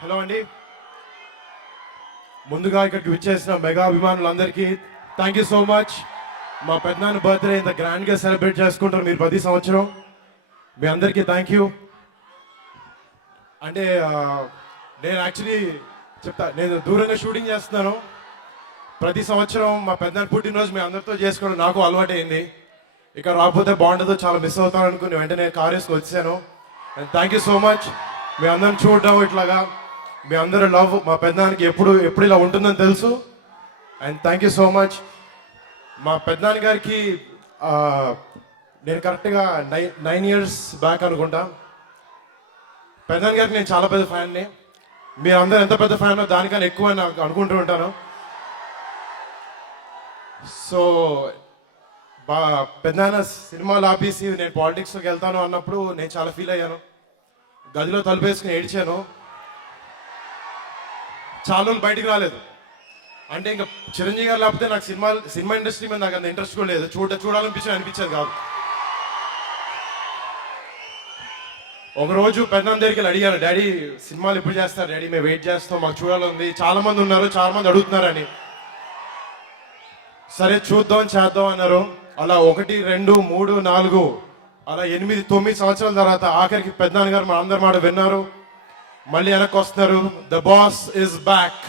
Hello అండి. ముందుగా ఇక్కడికి విచ్చేసిన మెగా అభిమానులందరికీ థ్యాంక్ యూ సో మచ్. మా పెద్దనాన్న బర్త్డే ఇంత గ్రాండ్గా సెలబ్రేట్ చేసుకుంటారు మీరు ప్రతి సంవత్సరం. మీ అందరికీ థ్యాంక్ యూ. అంటే నేను యాక్చువల్లీ చెప్తా, నేను దూరంగా షూటింగ్ చేస్తున్నాను. ప్రతి సంవత్సరం మా పెద్దనాన్న పుట్టినరోజు మీ అందరితో చేసుకోవడం నాకు అలవాటైంది. ఇక్కడ రాకపోతే బాగుంటుందో, చాలా మిస్ అవుతాను అనుకుని వెంటనే కార్ వేసుకొని వచ్చాను. And thank you so much. మీ అందరిని చూడడం ఇట్లాగా, మీ అందరూ లవ్ మా పెద్దనాన్నకి ఎప్పుడు ఇలా ఉంటుందని తెలుసు. And thank you so much. మా పెద్దనాన్న గారికి నేను కరెక్ట్గా 9 years బ్యాక్ అనుకుంటా. పెద్దనాన్న గారికి నేను చాలా పెద్ద ఫ్యాన్ని. మీరు అందరూ ఎంత పెద్ద ఫ్యాన్ దానికన్నా ఎక్కువ నాకు అనుకుంటూ ఉంటాను. సో పెద్దనాన్న సినిమాలు ఆపేసి నేను పాలిటిక్స్లోకి వెళ్తాను అన్నప్పుడు నేను చాలా ఫీల్ అయ్యాను. గదిలో తలుపేసుకుని ఏడ్చాను. చాలా రోజులు బయటికి రాలేదు. అంటే ఇంకా చిరంజీవి గారు లేకపోతే నాకు సినిమా ఇండస్ట్రీ మీద నాకు అంత ఇంట్రెస్ట్ కూడా లేదు. అనిపించేది కాదు. ఒకరోజు పెద్దనాన్న దగ్గరికి వెళ్ళి అడిగాను, డాడీ సినిమాలు ఎప్పుడు చేస్తారు డాడీ, మేము వెయిట్ చేస్తాం, మాకు చూడాలని చాలా మంది ఉన్నారు, చాలా మంది అడుగుతున్నారని. సరే చూద్దాం చేద్దాం అన్నారు. అలా 1, 2, 3, 4 అలా 8, 9 సంవత్సరాల తర్వాత ఆఖరికి పెద్దనాన్న గారు మా అందరి మాట విన్నారు. మళ్ళీ వెనక్కి వస్తున్నారు. The boss is back.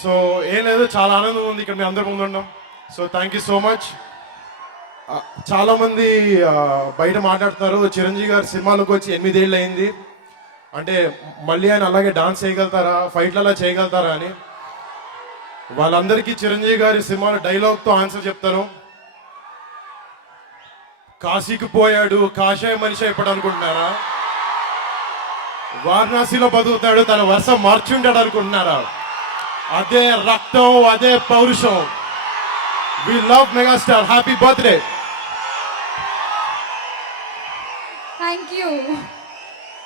So ఏం లేదు, చాలా ఆనందం ఉంది ఇక్కడ మీ అందరి ముందు ఉండడం. So thank you so much. చాలా మంది బయట మాట్లాడుతున్నారు, చిరంజీవి గారు సినిమాలకు వచ్చి 8 ఏళ్ళు అయింది, అంటే మళ్ళీ ఆయన అలాగే డాన్స్ చేయగలుగుతారా, ఫైట్లు అలా చేయగలుగుతారా అని. వాళ్ళందరికీ చిరంజీవి గారి సినిమాలో డైలాగ్తో ఆన్సర్ చెప్తాను. కాశీకి పోయాడు కాషాయ మనిషి అయిపోయాడు అనుకుంటున్నారా? వారణాసిలో బతుకుతాడు, తన వర్షం మార్చుంటాడు అనుకుంటున్నారా? అదే రక్తం, అదే పౌరుషం. We love megastar. Happy birthday. Thank you.